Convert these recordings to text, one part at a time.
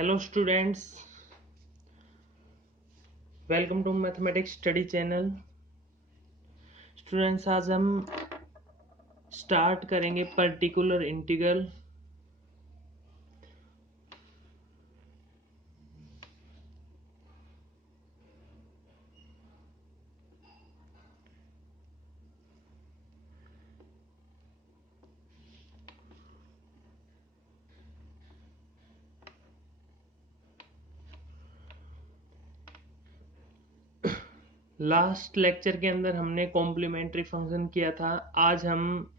Hello students, welcome to mathematics study channel. Students, आज हम start करेंगे पर्टिकुलर इंटीग्रल। लास्ट लेक्चर के अंदर हमने कॉम्प्लीमेंट्री फंक्शन किया था। आज हम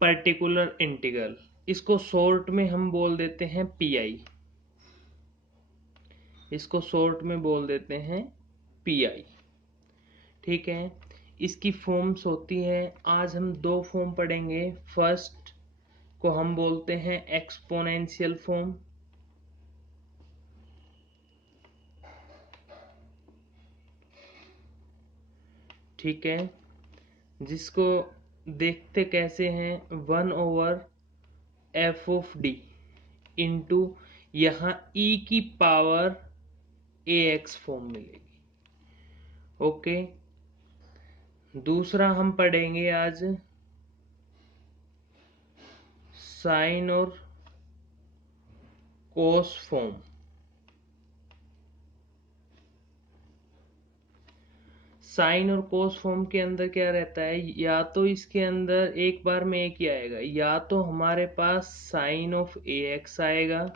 पर्टिकुलर इंटीग्रल, इसको शॉर्ट में हम बोल देते हैं पीआई। इसको शॉर्ट में बोल देते हैं पीआई। ठीक है, इसकी फॉर्म्स होती है। आज हम दो फॉर्म पढ़ेंगे। फर्स्ट को हम बोलते हैं एक्सपोनेंशियल फॉर्म। ठीक है, जिसको देखते कैसे हैं, 1/f(d) इंटू यहाँ e की पावर ax फॉर्म मिलेगी। ओके, दूसरा हम पढ़ेंगे आज साइन और कोस फॉर्म। साइन और कोस फॉर्म के अंदर क्या रहता है, या तो इसके अंदर एक बार में एक ही आएगा, या तो हमारे पास साइन ऑफ ax आएगा,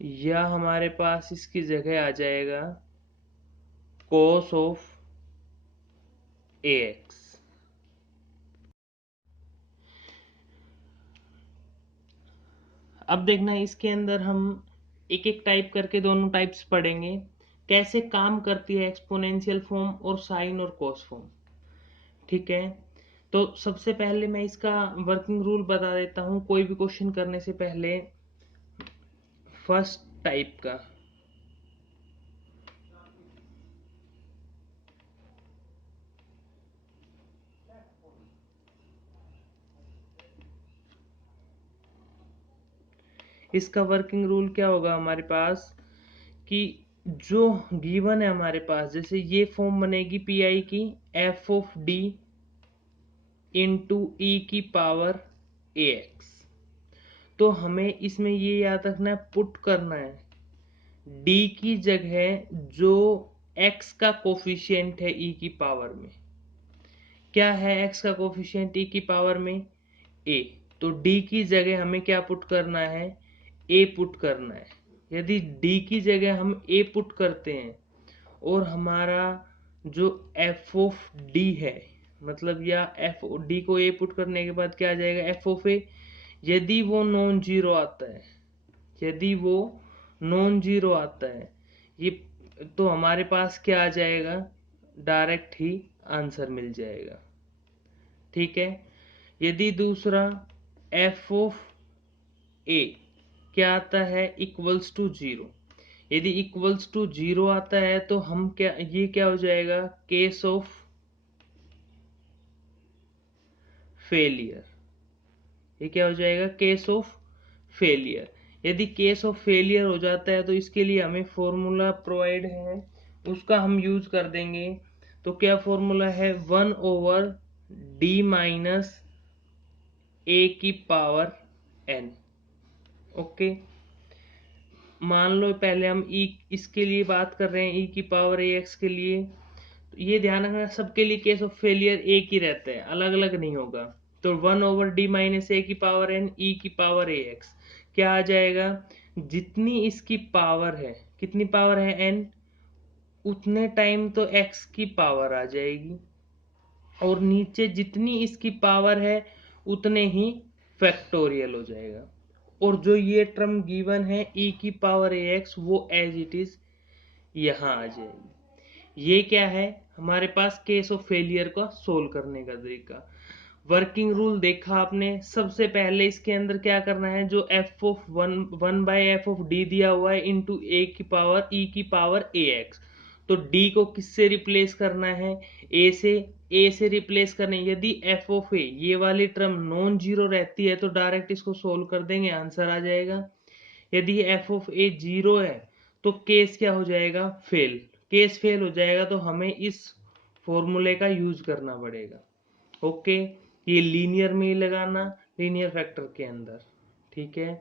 या हमारे पास इसकी जगह आ जाएगा cos ऑफ ax। अब देखना, इसके अंदर हम एक एक टाइप करके दोनों टाइप्स पढ़ेंगे, कैसे काम करती है एक्सपोनेंशियल फॉर्म और साइन और कॉस फॉर्म। ठीक है, तो सबसे पहले मैं इसका वर्किंग रूल बता देता हूं कोई भी क्वेश्चन करने से पहले। फर्स्ट टाइप का, इसका वर्किंग रूल क्या होगा हमारे पास, कि जो गिवन है हमारे पास, जैसे ये फॉर्म बनेगी पीआई की f(d) इंटू ई की पावर ax। तो हमें इसमें ये याद रखना है, पुट करना है d की जगह जो x का कोफिशिएंट है e की पावर में। क्या है x का कोफिशिएंट e की पावर में? a। तो d की जगह हमें क्या पुट करना है? a पुट करना है। यदि d की जगह हम a पुट करते हैं और हमारा जो f ऑफ d है, मतलब या f d को a पुट करने के बाद क्या आ जाएगा, f ऑफ a। यदि वो नॉन जीरो आता है, यदि वो नॉन जीरो आता है ये, तो हमारे पास क्या आ जाएगा, डायरेक्ट ही आंसर मिल जाएगा। ठीक है, यदि दूसरा f ऑफ a क्या आता है, इक्वल्स टू जीरो। यदि इक्वल्स टू जीरो आता है तो हम क्या, ये क्या हो जाएगा, केस ऑफ फेलियर। ये क्या हो जाएगा, केस ऑफ फेलियर। यदि केस ऑफ फेलियर हो जाता है तो इसके लिए हमें फॉर्मूला प्रोवाइड है, उसका हम यूज कर देंगे। तो क्या फॉर्मूला है, 1/d माइनस a की पावर n। ओके, मान लो पहले हम e इसके लिए बात कर रहे हैं, e की पावर ax के लिए। तो ये ध्यान रखना, सबके लिए केस ऑफ फेलियर एक ही रहता है, अलग अलग नहीं होगा। तो 1/d माइनस a की पावर n e की पावर ax क्या आ जाएगा, जितनी इसकी पावर है, कितनी पावर है n, उतने टाइम तो x की पावर आ जाएगी, और नीचे जितनी इसकी पावर है उतने ही फैक्टोरियल हो जाएगा। और जो ये टर्म गिवन है e की पावर ax, वो एज इट इज यहाँ आ जाएगी। ये क्या है, हमारे पास केस ऑफ फेलियर का सोल्व करने का तरीका। वर्किंग रूल देखा आपने, सबसे पहले इसके अंदर क्या करना है, जो f of 1/f of d दिया हुआ है इंटू a की पावर e की पावर ax, तो डी को किससे रिप्लेस करना है, ए से रिप्लेस करने। यदि एफ ऑफ ए ये वाली टर्म नॉन जीरो रहती है तो डायरेक्ट इसको सोल्व कर देंगे, आंसर आ जाएगा। यदि एफ ऑफ ए जीरो है तो केस क्या हो जाएगा, फेल। केस फेल हो जाएगा तो हमें इस फॉर्मूले का यूज करना पड़ेगा। ओके, ये लीनियर में ही लगाना, लीनियर फैक्टर के अंदर। ठीक है,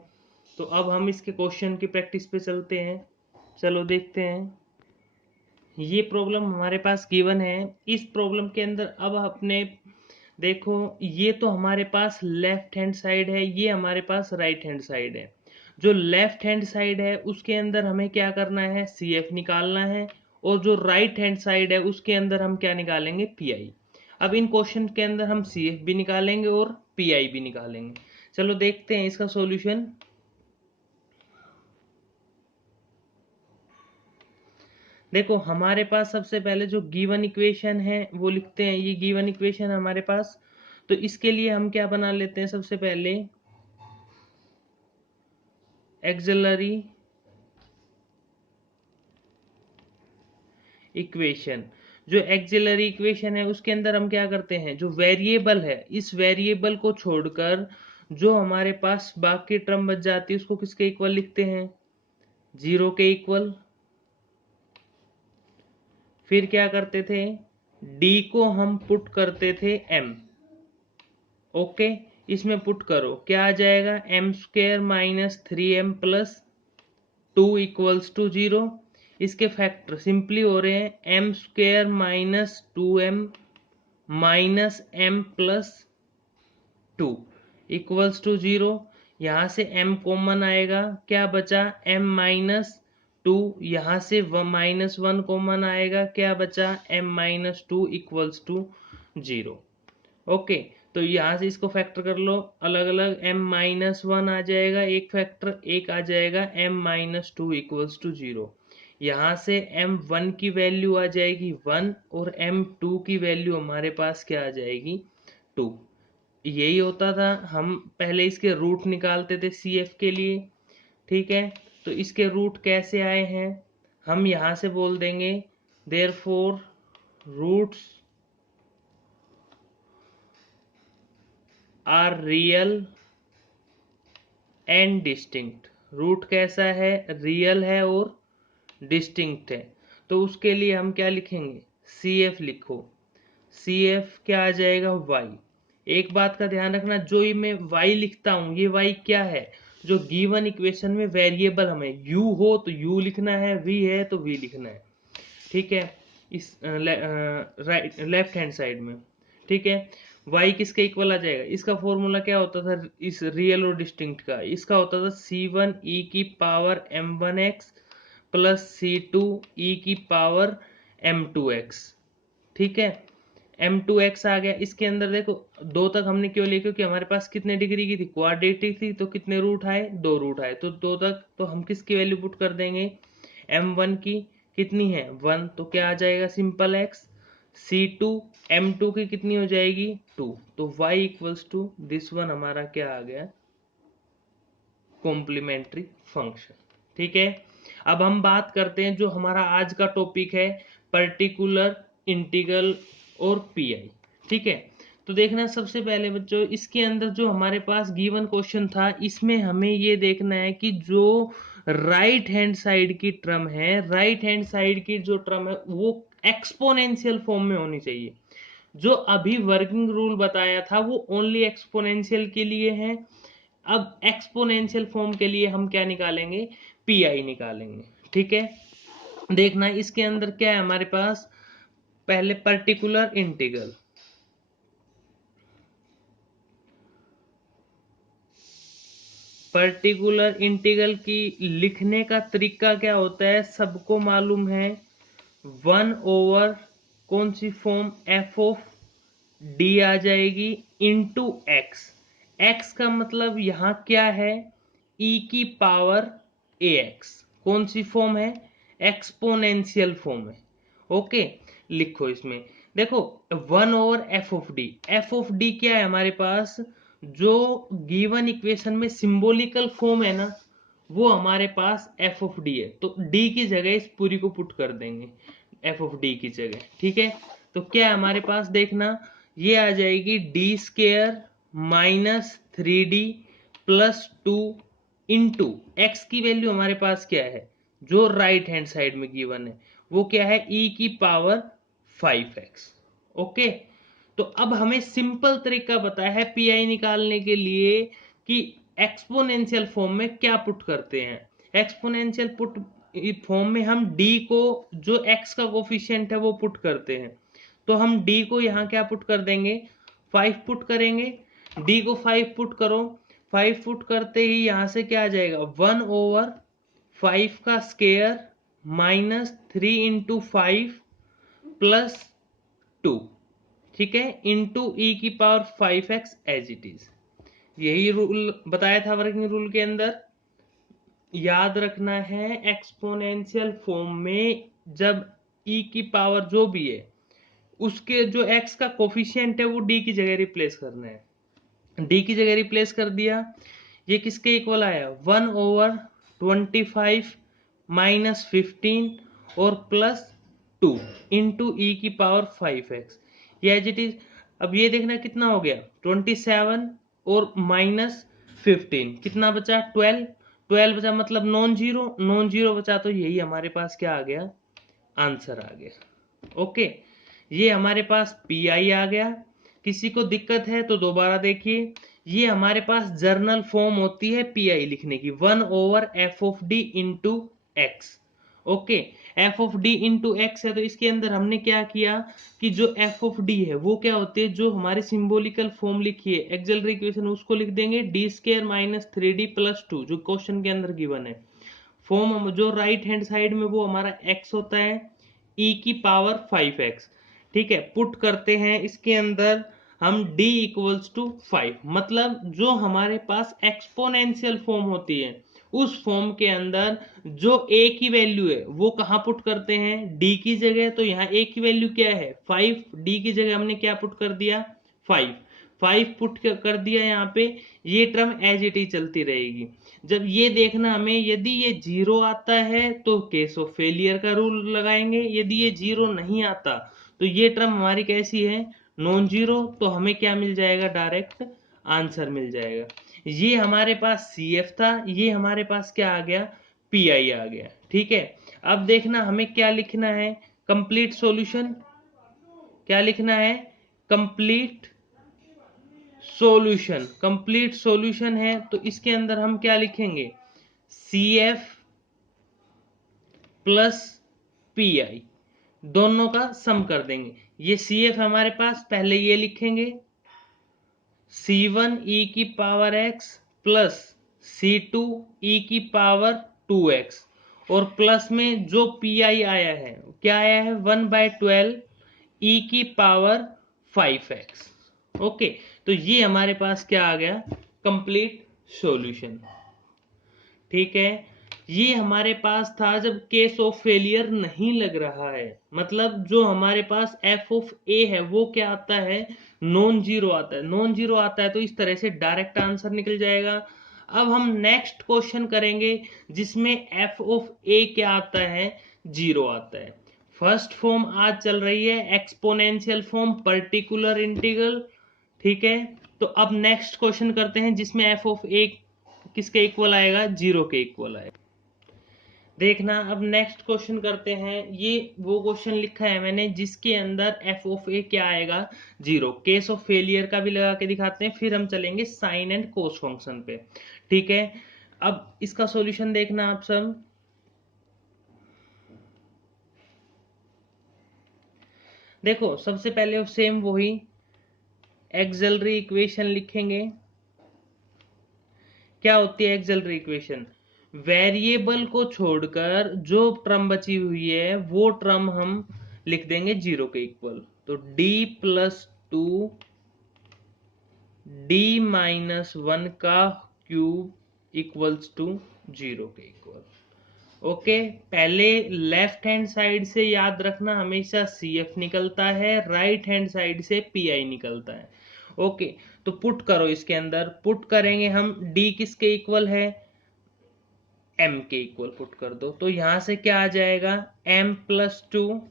तो अब हम इसके क्वेश्चन की प्रैक्टिस पे चलते हैं। चलो देखते हैं। ये प्रॉब्लम हमारे पास गिवन है। इस प्रॉब्लम के अंदर अब अपने देखो, ये तो हमारे पास लेफ्ट हैंड साइड है, ये हमारे पास राइट हैंड साइड है। जो लेफ्ट हैंड साइड है उसके अंदर हमें क्या करना है, सी एफ निकालना है, और जो राइट हैंड साइड है उसके अंदर हम क्या निकालेंगे, पी आई। अब इन क्वेश्चन के अंदर हम सी एफ भी निकालेंगे और पी आई भी निकालेंगे। चलो देखते हैं इसका सॉल्यूशन। देखो हमारे पास सबसे पहले जो गिवन इक्वेशन है वो लिखते हैं। ये गिवन इक्वेशन हमारे पास, तो इसके लिए हम क्या बना लेते हैं, सबसे पहले एक्सिलरी इक्वेशन। जो एक्सिलरी इक्वेशन है उसके अंदर हम क्या करते हैं, जो वेरिएबल है इस वेरिएबल को छोड़कर जो हमारे पास बाकी टर्म बच जाती है उसको किसके इक्वल लिखते हैं, जीरो के इक्वल। फिर क्या करते थे, डी को हम पुट करते थे एम। ओके, इसमें पुट करो, क्या आ जाएगा, m square minus 3m plus 2 equals to 0। इसके फैक्टर सिंपली हो रहे हैं, m square minus 2m minus m plus 2 equals to 0। यहां से m कॉमन आएगा, क्या बचा, m माइनस 2, यहां से -1 कॉमन आएगा, क्या बचा, m minus 2 equals to 0। Okay, तो यहां से इसको फैक्टर कर लो अलग अलग, m माइनस 1 आ जाएगा एक फैक्टर, एक आ जाएगा m माइनस 2 इक्वल्स टू 0। यहां से m1 की वैल्यू आ जाएगी 1 और m2 की वैल्यू हमारे पास क्या आ जाएगी, 2। यही होता था, हम पहले इसके रूट निकालते थे सी एफ के लिए। ठीक है, तो इसके रूट कैसे आए हैं, हम यहां से बोल देंगे therefore roots are real and distinct. Root कैसा है, रियल है और डिस्टिंक्ट है। तो उसके लिए हम क्या लिखेंगे, सी एफ लिखो। सी एफ क्या आ जाएगा, वाई। एक बात का ध्यान रखना, जो ये मैं y लिखता हूं ये y क्या है, जो गिवन इक्वेशन में वेरिएबल हमें u हो तो u लिखना है, v है तो v लिखना है। ठीक है, इस राइट लेफ्ट हैंड साइड में। ठीक है, y किसके इक्वल आ जाएगा, इसका फॉर्मूला क्या होता था इस रियल और डिस्टिंक्ट का, इसका होता था c1 e की power m1x plus c2 e की पावर m2x। ठीक है, m2x आ गया। इसके अंदर देखो दो तक हमने क्यों लिया, क्योंकि हमारे पास कितने डिग्री की थी, क्वाड्रेटिक थी, तो कितने रूट आए, 2 रूट आए, तो 2 तक तो हम किसकी वैल्यू पुट कर देंगे, m1 की कितनी है 1, तो क्या आ जाएगा, सिंपल x। c2 m2 की कितनी हो जाएगी 2, तो y equals to this one हमारा क्या आ गया, कॉम्प्लीमेंट्री फंक्शन। ठीक है, अब हम बात करते हैं जो हमारा आज का टॉपिक है, पर्टिकुलर इंटीग्रल और पीआई। ठीक है, तो देखना सबसे पहले बच्चों, इसके अंदर जो हमारे पास गिवन क्वेश्चन था इसमें हमें ये देखना है कि जो राइट हैंड साइड की टर्म है, राइट हैंड साइड की जो टर्म है वो एक्सपोनेंशियल फॉर्म में होनी चाहिए। जो अभी वर्किंग रूल बताया था वो ओनली एक्सपोनेंशियल के लिए है। अब एक्सपोनेंशियल फॉर्म के लिए हम क्या निकालेंगे, पी आई निकालेंगे। ठीक है, देखना इसके अंदर क्या है हमारे पास, पहले पर्टिकुलर इंटीग्रल। पर्टिकुलर इंटीग्रल की लिखने का तरीका क्या होता है, सबको मालूम है, 1/, कौन सी फॉर्म, एफ ऑफ डी आ जाएगी इंटू एक्स। एक्स का मतलब यहां क्या है, ई की पावर ए एक्स। कौन सी फॉर्म है, एक्सपोनेंशियल फॉर्म है। ओके, लिखो इसमें, देखो 1/f(d). एफ ऑफ डी क्या है हमारे पास, जो गिवन इक्वेशन में सिंबॉलिकल फॉर्म है ना, वो हमारे पास एफ ऑफ डी है, तो डी की जगह इस पूरी को पुट कर देंगे। एफ ऑफ डी की जगह। ठीक है, तो क्या है हमारे पास, देखना ये आ जाएगी D square minus 3D plus 2 into x की वैल्यू हमारे पास क्या है जो राइट हैंड साइड में गिवन है, वो क्या है e की पावर 5x। ओके, तो अब हमें सिंपल तरीका बताया है पीआई निकालने के लिए कि एक्सपोनेंशियल फॉर्म में क्या पुट करते हैं। एक्सपोनेंशियल पुट फॉर्म में हम d को, जो x का कोफिशिएंट है वो पुट करते हैं। तो हम d को यहाँ क्या पुट कर देंगे, 5 पुट करेंगे। d को 5 पुट करो, 5 पुट करते ही यहां से क्या आ जाएगा, 1/5 का स्केयर माइनस 3 इंटू 5 प्लस 2, ठीक है, इंटू ई की power 5x as it is. यही रूल बताया था वर्किंग रूल के अंदर। याद रखना है एक्सपोनेंशियल फॉर्म में जब ई की पावर जो भी है उसके जो x का कोफिशिएंट है वो d की जगह रिप्लेस करना है। d की जगह रिप्लेस कर दिया, ये किसके इक्वल आया, 1/25 माइनस 15 और प्लस 2 इंटू ई की पावर 5x, ये एज इट इज। अब ये देखना कितना हो गया, 27 और माइनस 15 कितना बचा, 12, 12 बचा मतलब नॉन जीरो, नॉन जीरो बचा, तो यही हमारे पास क्या आ गया, आंसर आ गया। ओके, ये हमारे पास पी आई आ गया। किसी को दिक्कत है तो दोबारा देखिए, ये हमारे पास जर्नल फॉर्म होती है पी आई लिखने की, 1/f(d) into x. Okay, F of D into x है, तो इसके अंदर हमने क्या किया कि जो एफ ऑफ डी है वो क्या होती है, जो हमारी सिंबॉलिकल फॉर्म लिखी है एक्सिलरी इक्वेशन उसको लिख देंगे D square minus 3D plus 2 जो क्वेश्चन के अंदर गिवन है। फॉर्म जो राइट हैंड साइड में वो हमारा x होता है e की पावर 5x। ठीक है, पुट करते हैं इसके अंदर हम d इक्वल्स टू 5, मतलब जो हमारे पास एक्सपोनेंशियल फॉर्म होती है उस फॉर्म के अंदर जो a की वैल्यू है वो कहाँ पुट करते हैं, d की जगह। तो यहाँ a की वैल्यू क्या है 5, d की जगह हमने क्या पुट कर दिया 5, 5 पुट कर दिया यहाँ पे। ये टर्म एज इट इज चलती रहेगी। जब ये देखना हमें, यदि ये जीरो आता है तो केस ऑफ फेलियर का रूल लगाएंगे, यदि ये जीरो नहीं आता तो ये टर्म हमारी कैसी है, नॉन जीरो, तो हमें क्या मिल जाएगा, डायरेक्ट आंसर मिल जाएगा। ये हमारे पास सी एफ था, ये हमारे पास क्या आ गया, पी आई आ गया। ठीक है, अब देखना हमें क्या लिखना है, कंप्लीट सॉल्यूशन। क्या लिखना है, कंप्लीट सॉल्यूशन। कंप्लीट सॉल्यूशन है तो इसके अंदर हम क्या लिखेंगे, C F plus P I, दोनों का सम कर देंगे। ये सी एफ हमारे पास, पहले ये लिखेंगे C1 e की power x plus C2 e की पावर 2x, और प्लस में जो पी आई आया है क्या आया है, 1/12 e की पावर 5x। ओके, तो ये हमारे पास क्या आ गया, कंप्लीट सॉल्यूशन। ठीक है, ये हमारे पास था जब केस ऑफ फेलियर नहीं लग रहा है, मतलब जो हमारे पास एफ ऑफ ए है वो क्या आता है, नॉन जीरो आता है। नॉन जीरो आता है तो इस तरह से डायरेक्ट आंसर निकल जाएगा। अब हम नेक्स्ट क्वेश्चन करेंगे जिसमें एफ ऑफ ए क्या आता है, जीरो आता है। फर्स्ट फॉर्म आज चल रही है एक्सपोनेंशियल फॉर्म, पर्टिकुलर इंटीग्रल। ठीक है, तो अब नेक्स्ट क्वेश्चन करते हैं जिसमें एफ ऑफ ए किसके इक्वल आएगा, जीरो के इक्वल आएगा। देखना, अब नेक्स्ट क्वेश्चन करते हैं। ये वो क्वेश्चन लिखा है मैंने जिसके अंदर एफ ऑफ ए क्या आएगा, जीरो। केस ऑफ फेलियर का भी लगा के दिखाते हैं, फिर हम चलेंगे साइन एंड कोस फंक्शन पे। ठीक है, अब इसका सॉल्यूशन देखना आप सब। देखो, सबसे पहले सेम वही एक्सिलरी इक्वेशन लिखेंगे। क्या होती है एक्सिलरी इक्वेशन, वेरिएबल को छोड़कर जो टर्म बची हुई है वो टर्म हम लिख देंगे जीरो के इक्वल। तो d प्लस 2 d माइनस 1 का क्यूब इक्वल्स टू जीरो के इक्वल। ओके, पहले लेफ्ट हैंड साइड से याद रखना हमेशा सी एफ निकलता है, राइट हैंड साइड से पी आई निकलता है। ओके, तो पुट करो इसके अंदर, पुट करेंगे हम, d किसके इक्वल है, m के इक्वल पुट कर दो। तो यहां से क्या आ जाएगा, m प्लस 2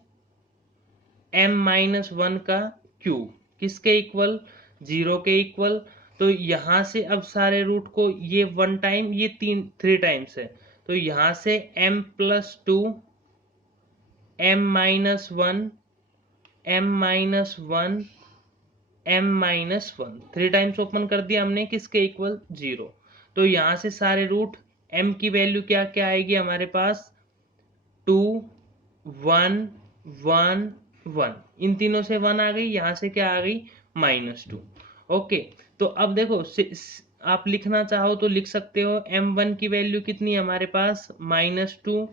m-1 का क्यूब किसके इक्वल, 0 के इक्वल। तो यहां से अब सारे रूट को, ये 1 टाइम, ये 3 टाइम्स है, तो यहां से m+2 m-1 m-1 m-1 3 times open कर दिया हमने, किसके इक्वल, 0। तो यहां से सारे रूट, m की वैल्यू क्या क्या आएगी हमारे पास, 2 1 1 1, इन तीनों से 1 आ गई, यहां से क्या आ गई, -2। ओके, तो अब देखो आप लिखना चाहो तो लिख सकते हो, m1 की वैल्यू कितनी है हमारे पास, -2,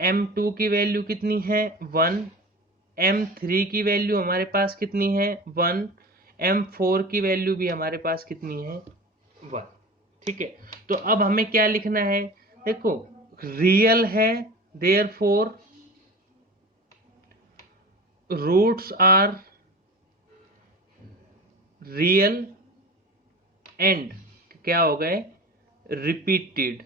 m2 की वैल्यू कितनी है, 1, m3 की वैल्यू हमारे पास कितनी है, 1, m4 की वैल्यू भी हमारे पास कितनी है, 1। ठीक है, तो अब हमें क्या लिखना है, देखो रियल है, therefore roots are real and क्या हो गए, रिपीटेड।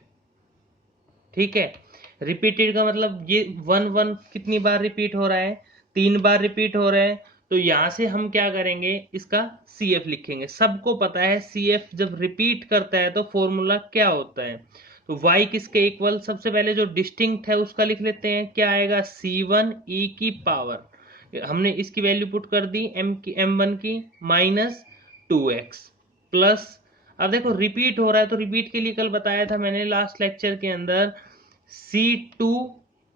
ठीक है, रिपीटेड का मतलब ये 1 1 कितनी बार रिपीट हो रहा है, 3 बार रिपीट हो रहा है। तो यहां से हम क्या करेंगे, इसका CF लिखेंगे। सबको पता है CF जब रिपीट करता है तो फॉर्मूला क्या होता है, तो y किसके इक्वल, सबसे पहले जो डिस्टिंक्ट है उसका लिख लेते हैं, क्या आएगा, C1 e की पावर, हमने इसकी वैल्यू पुट कर दी m1 की, -2x प्लस, अब देखो रिपीट हो रहा है तो रिपीट के लिए कल बताया था मैंने लास्ट लेक्चर के अंदर, C2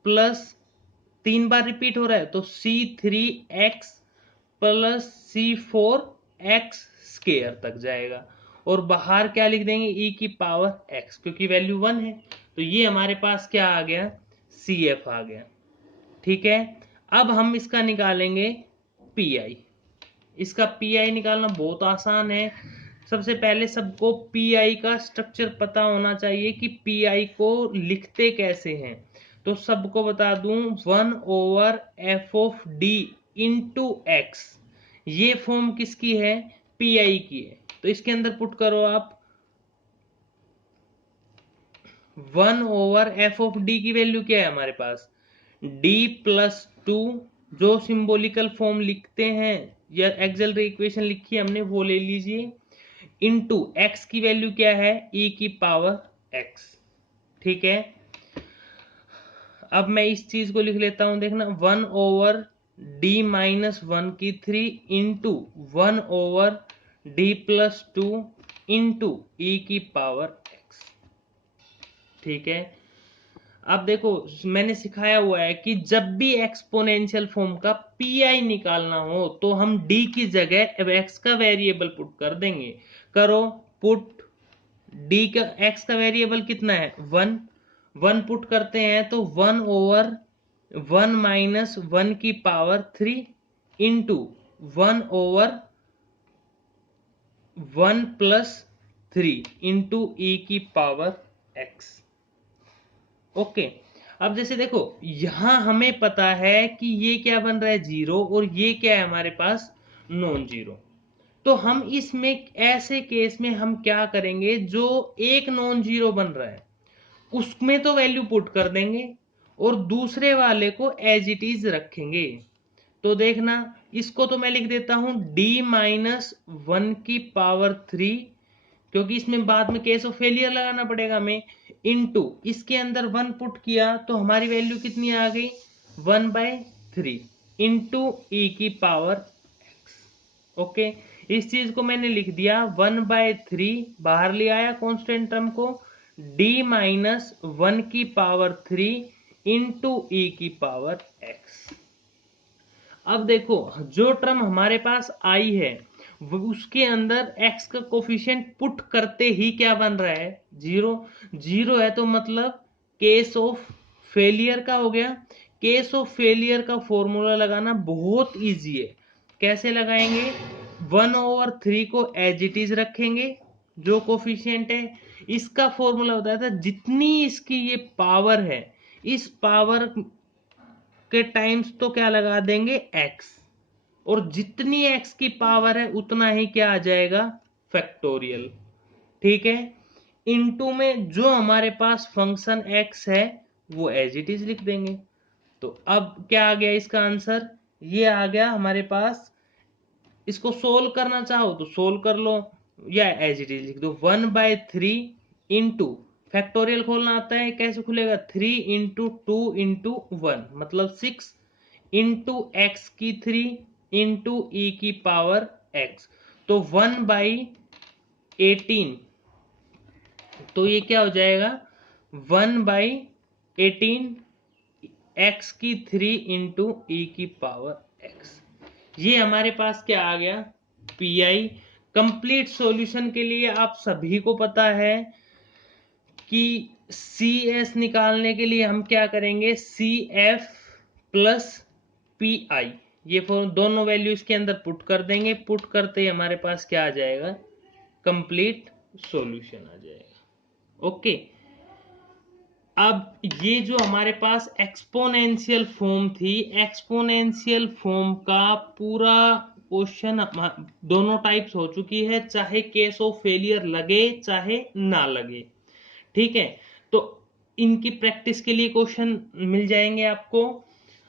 प्लस 3 बार रिपीट हो रहा है तो C3x प्लस C4x स्केयर तक जाएगा, और बाहर क्या लिख देंगे, e की पावर x, क्योंकि वैल्यू 1 है। तो ये हमारे पास क्या आ गया, CF आ गया। ठीक है, अब हम इसका निकालेंगे PI। इसका PI निकालना बहुत आसान है। सबसे पहले सबको PI का स्ट्रक्चर पता होना चाहिए कि PI को लिखते कैसे हैं। तो सबको बता दूं, 1/f(d) इंटू x, ये फॉर्म किसकी है, PI की है। तो इसके अंदर पुट करो आप, 1/f(d) की वैल्यू क्या है हमारे पास, d+2, जो सिंबॉलिकल फॉर्म लिखते हैं या एक्सेलरी इक्वेशन लिखी है हमने वो ले लीजिए, इनटू x की वैल्यू क्या है, e की पावर x। ठीक है, अब मैं इस चीज को लिख लेता हूं, देखना, 1/d-1 की 3 इंटू 1/d+2 इंटू e की पावर x। ठीक है, अब देखो मैंने सिखाया हुआ है कि जब भी एक्सपोनेंशियल फॉर्म का PI निकालना हो तो हम d की जगह x का वेरिएबल पुट कर देंगे। करो पुट, d का x का वेरिएबल कितना है, 1, 1 पुट करते हैं तो 1/1 माइनस 1 की power 3 into 1/1 plus 3 into e की पावर x। ओके, अब जैसे देखो यहां हमें पता है कि ये क्या बन रहा है, 0, और ये क्या है हमारे पास, नॉन जीरो। तो हम इसमें ऐसे केस में हम क्या करेंगे, जो एक नॉन जीरो बन रहा है उसमें तो वैल्यू पुट कर देंगे और दूसरे वाले को एज इट इज रखेंगे। तो देखना, इसको तो मैं लिख देता हूं d-1 की पावर 3, क्योंकि इसमें बाद में केस ऑफ फेलियर लगाना पड़ेगा हमें, इनटू इसके अंदर 1 पुट किया तो हमारी वैल्यू कितनी आ गई, 1/3 इंटू ई की पावर x। ओके, इस चीज को मैंने लिख दिया, 1/3 बाहर ले आया कांस्टेंट टर्म को, d-1 की पावर 3 इंटू ई की पावर x। अब देखो जो टर्म हमारे पास आई है उसके अंदर x का कोफिशिएंट पुट करते ही क्या बन रहा है, 0। 0 है तो मतलब केस ऑफ फेलियर का हो गया। केस ऑफ फेलियर का फॉर्मूला लगाना बहुत इजी है। कैसे लगाएंगे, 1/3 को एज इट इज रखेंगे, जो कोफिशिएंट है इसका फॉर्मूला होता था, जितनी इसकी ये पावर है इस पावर के टाइम्स तो क्या लगा देंगे, x, और जितनी x की पावर है उतना ही क्या आ जाएगा, फैक्टोरियल। ठीक है, इनटू में जो हमारे पास फंक्शन x है वो एज इट इज लिख देंगे। तो अब क्या आ गया इसका आंसर, ये आ गया हमारे पास। इसको सोल्व करना चाहो तो सोल्व कर लो, या एज इट इज लिख दो 1/3 इंटू, फैक्टोरियल खोलना आता है, कैसे खुलेगा 3 इंटू 2 इंटू 1 मतलब 6 इंटू एक्स की 3 इंटू ई की पावर एक्स, तो 1/18, तो ये क्या हो जाएगा 1/18 एक्स की 3 इंटू ई की पावर एक्स। ये हमारे पास क्या आ गया पी आई। कंप्लीट सॉल्यूशन के लिए आप सभी को पता है कि सी एस निकालने के लिए हम क्या करेंगे, C F plus P I, ये दोनों वैल्यू इसके अंदर पुट कर देंगे, पुट करते ही हमारे पास क्या आ जाएगा, कंप्लीट सॉल्यूशन आ जाएगा। ओके, अब ये जो हमारे पास एक्सपोनेंशियल फॉर्म थी, एक्सपोनेंशियल फॉर्म का पूरा क्वेश्चन दोनों टाइप्स हो चुकी है, चाहे केस ऑफ फेलियर लगे चाहे ना लगे, ठीक है। तो इनकी प्रैक्टिस के लिए क्वेश्चन मिल जाएंगे आपको।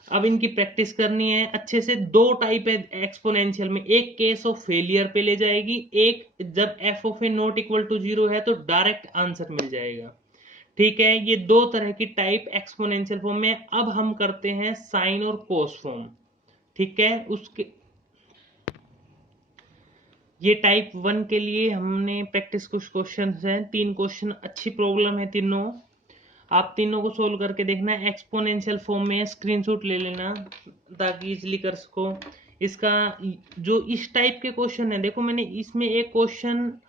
अब इनकी प्रैक्टिस करनी है अच्छे से। दो टाइप है एक्सपोनेंशियल में, एक केस ऑफ फेलियर पे ले जाएगी, एक जब f of a not equal to 0 है तो डायरेक्ट आंसर मिल जाएगा, ठीक है। ये दो तरह की टाइप एक्सपोनेंशियल फॉर्म में। अब हम करते हैं साइन और कोस फॉर्म, ठीक है। उसके ये टाइप 1 के लिए हमने प्रैक्टिस कुछ क्वेश्चन हैं, 3 क्वेश्चन, अच्छी प्रॉब्लम है तीनों, आप तीनों को सोल्व करके देखना। एक्सपोनेंशियल फॉर्म में स्क्रीनशॉट ले लेना ताकि इजिली कर सको। इसका जो इस टाइप के क्वेश्चन है, देखो मैंने इसमें एक क्वेश्चन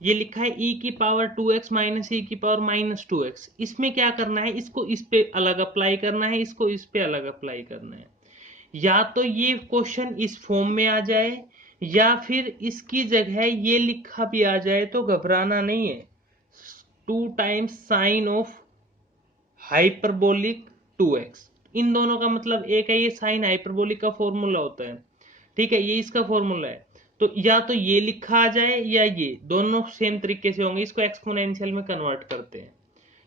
ये लिखा है e की पावर 2x माइनस e की पावर माइनस 2x, इसमें क्या करना है, इसको इस पे अलग अप्लाई करना है, इसको इस पे अलग अप्लाई करना है। या तो ये क्वेश्चन इस फॉर्म में आ जाए या फिर इसकी जगह ये लिखा भी आ जाए तो घबराना नहीं है, 2 times sign of hyperbolic 2x, इन दोनों का मतलब एक है, ये साइन हाइपरबोलिक का फॉर्मूला होता है, ठीक है, ये इसका फॉर्मूला है। तो या तो ये लिखा आ जाए या ये दोनों सेम तरीके से होंगे, इसको एक्सपोनेंशियल में कन्वर्ट करते हैं,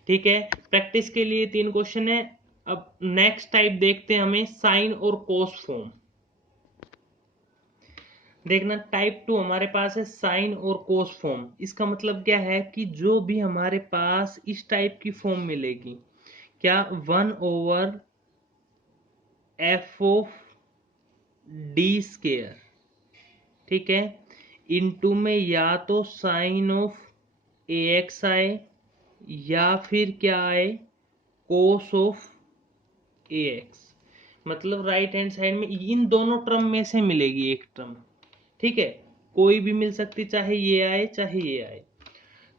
ठीक है। प्रैक्टिस के लिए 3 क्वेश्चन है। अब नेक्स्ट टाइप देखते हैं, हमें साइन और कोस फॉर्म देखना। टाइप 2 हमारे पास है साइन और कोस फॉर्म। इसका मतलब क्या है कि जो भी हमारे पास इस टाइप की फॉर्म मिलेगी, क्या 1/f ऑफ डी स्केयर, ठीक है, इनटू में या तो साइन ऑफ ए एक्स आए या फिर क्या आए कोस ऑफ ए एक्स, मतलब राइट हैंड साइड में इन दोनों टर्म में से मिलेगी एक टर्म, ठीक है, कोई भी मिल सकती, चाहे ये आए चाहे ये आए।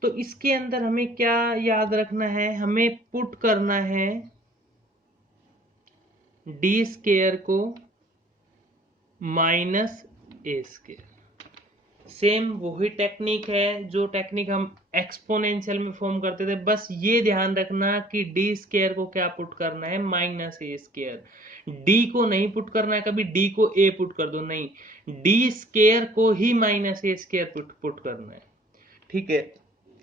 तो इसके अंदर हमें क्या याद रखना है, हमें पुट करना है डी स्केयर को माइनस ए स्केयर। सेम वही टेक्निक है जो टेक्निक हम एक्सपोनेंशियल में फॉर्म करते थे, बस ये ध्यान रखना कि डी स्केयर को क्या पुट करना है, माइनस ए स्केयर। डी को नहीं पुट करना है कभी, डी को ए पुट कर दो, नहीं, डी स्केयर को ही माइनस ए स्केयर पुट करना है, ठीक है।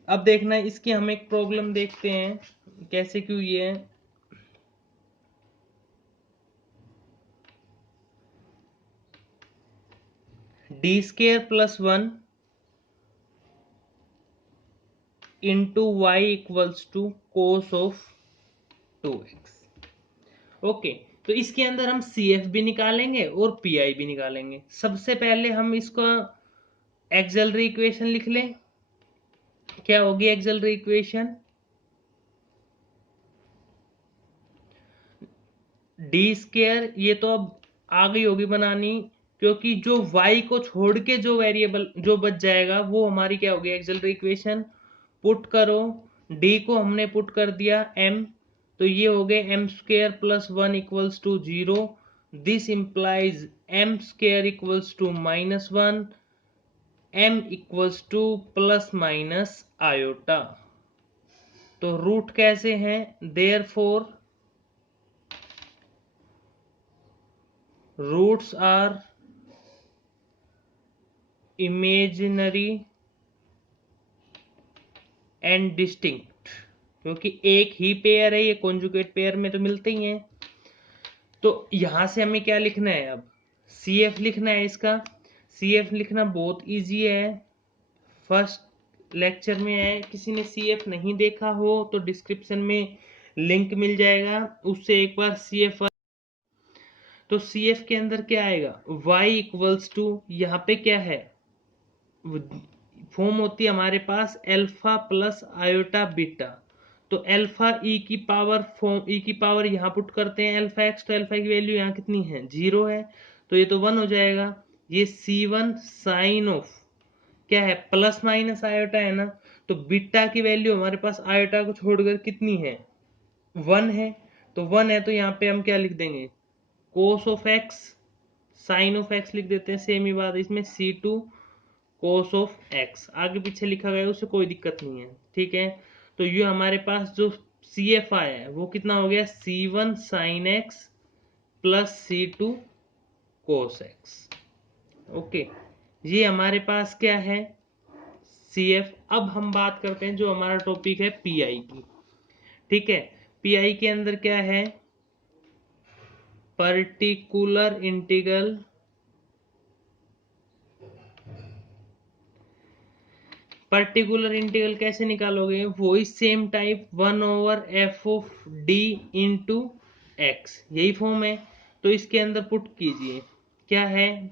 अब देखना है इसकी हम एक प्रॉब्लम देखते हैं कैसे क्यों ये है। D square plus 1 into y equals to cos of 2x। Okay, तो इसके अंदर हम सी एफ भी निकालेंगे और पी आई भी निकालेंगे। सबसे पहले हम इसको एक्सेलरी इक्वेशन लिख लें। क्या होगी एक्सेलरी इक्वेशन, डी स्केयर, ये तो अब आ गई होगी बनानी, क्योंकि जो y को छोड़ के जो वेरिएबल जो बच जाएगा वो हमारी क्या होगी एक्सेलरी इक्वेशन। पुट करो, d को हमने पुट कर दिया m, तो ये हो गए m square plus 1 equals to 0, this implies m square equals to -1, m equals to plus minus iota. तो रूट कैसे हैं, therefore roots are imaginary and distinct, क्योंकि एक ही पेयर है, ये कॉन्जुगेट पेयर में तो मिलते ही हैं। तो यहां से हमें क्या लिखना है अब, सी एफ लिखना है इसका। सी एफ लिखना बहुत इजी है, फर्स्ट लेक्चर में है। किसी ने सी एफ नहीं देखा हो तो डिस्क्रिप्शन में लिंक मिल जाएगा, उससे एक बार सी एफ। तो सी एफ के अंदर क्या आएगा, y इक्वल्स टू, यहाँ पे क्या है, फॉर्म होती है हमारे पास अल्फा प्लस आयोटा बीटा। तो अल्फा ई की पावर, फॉर्म ई की पावर यहाँ पुट करते हैं अल्फा एक्स, तो अल्फा की वैल्यू यहाँ कितनी है, 0 है, तो ये तो 1 हो जाएगा। ये C1 साइन ऑफ क्या है, प्लस माइनस आयोटा है ना, तो बीटा की वैल्यू हमारे पास आयोटा को छोड़कर कितनी है, 1 है। तो 1 है तो यहाँ पे हम क्या लिख देंगे, cos of x sine of x लिख देते हैं। सेम ही बात इसमें C2 कोस ऑफ एक्स, आगे पीछे लिखा गया है उससे कोई दिक्कत नहीं है, ठीक है। तो ये हमारे पास जो सी एफ आया है वो कितना हो गया, C1 sine x plus C2 cos x. Okay, ये हमारे पास क्या है, सी एफ। अब हम बात करते हैं जो हमारा टॉपिक है पी आई की, ठीक है। पी आई के अंदर क्या है, पर्टिकुलर इंटीग्रल, पर्टिकुलर इंटीग्रल कैसे निकालोगे, वही same type 1/f of D into x, यही फॉर्म है। तो इसके अंदर पुट कीजिए, क्या है,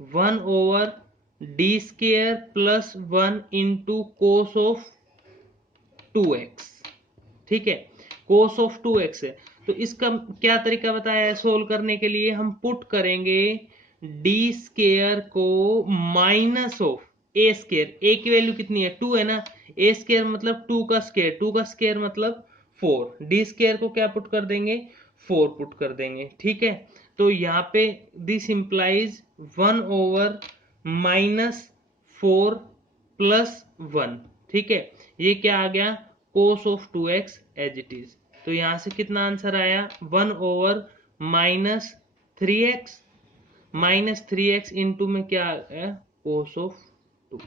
1/d² plus 1 into cos of 2x, ठीक है। कोस ऑफ 2x है, तो इसका क्या तरीका बताया है सोल्व करने के लिए, हम पुट करेंगे d² को माइनस ऑफ a², a की वैल्यू कितनी है, 2 है ना, a² मतलब 2 का स्क्वायर, 2 का स्क्वायर मतलब 4, d² को क्या पुट कर देंगे, 4 पुट कर देंगे, ठीक है। तो यहाँ पे दिस इंप्लाइज 1/-4 प्लस 1, ठीक है। ये क्या आ गया, cos of 2x as it is. तो यहां से कितना आंसर आया, 1/-3x, -3x इंटू में क्या आ गया, कोस ऑफ 2x।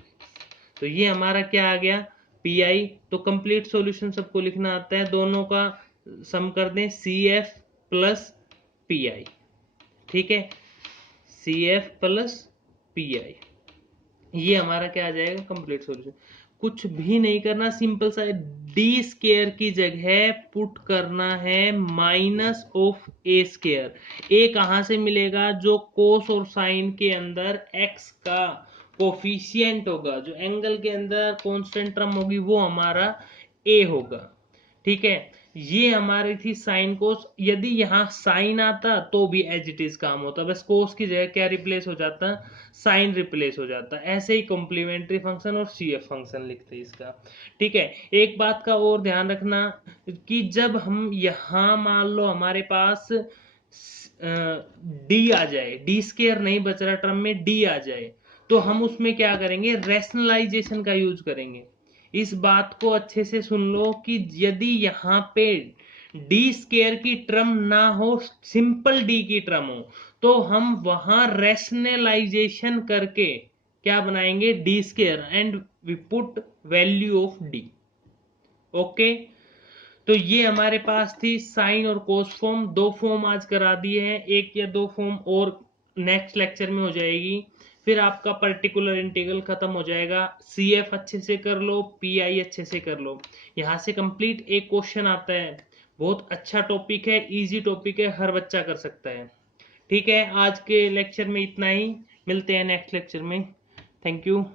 तो ये हमारा क्या आ गया, पी आई। तो कंप्लीट सॉल्यूशन सबको लिखना आता है, दोनों का सम कर दें, C F plus P I, ठीक है, C F plus P I, ये हमारा क्या आ जाएगा, कंप्लीट सॉल्यूशन। कुछ भी नहीं करना, सिंपल सा d² की जगह पुट करना है माइनस ऑफ a²। a कहां से मिलेगा, जो कोस और साइन के अंदर x का कोफिशिएंट होगा, जो एंगल के अंदर कांस्टेंट टर्म होगी वो हमारा a होगा, ठीक है। ये हमारी थी साइन कोस, यदि यहाँ साइन आता तो भी एज इट इज काम होता, बस कोस की जगह क्या रिप्लेस हो जाता, साइन रिप्लेस हो जाता। ऐसे ही कॉम्प्लीमेंट्री फंक्शन और सी एफ फंक्शन लिखते हैं इसका, ठीक है। एक बात का और ध्यान रखना कि जब हम यहाँ मान लो हमारे पास डी आ जाए, d² नहीं बच रहा टर्म में, डी आ जाए, तो हम उसमें क्या करेंगे, रैशनलाइजेशन का यूज करेंगे। इस बात को अच्छे से सुन लो कि यदि यहाँ पे d² की टर्म ना हो, सिंपल d की टर्म हो, तो हम वहां रैशनलाइजेशन करके क्या बनाएंगे, d² and we put value of d। Okay, तो ये हमारे पास थी साइन और कोस फॉर्म, 2 फॉर्म आज करा दिए हैं, 1 या 2 फॉर्म और नेक्स्ट लेक्चर में हो जाएगी, फिर आपका पर्टिकुलर इंटीग्रल खत्म हो जाएगा। सी एफ अच्छे से कर लो, पी आई अच्छे से कर लो, यहां से कंप्लीट एक क्वेश्चन आता है। बहुत अच्छा टॉपिक है, इजी टॉपिक है, हर बच्चा कर सकता है, ठीक है। आज के लेक्चर में इतना ही, मिलते हैं नेक्स्ट लेक्चर में, थैंक यू।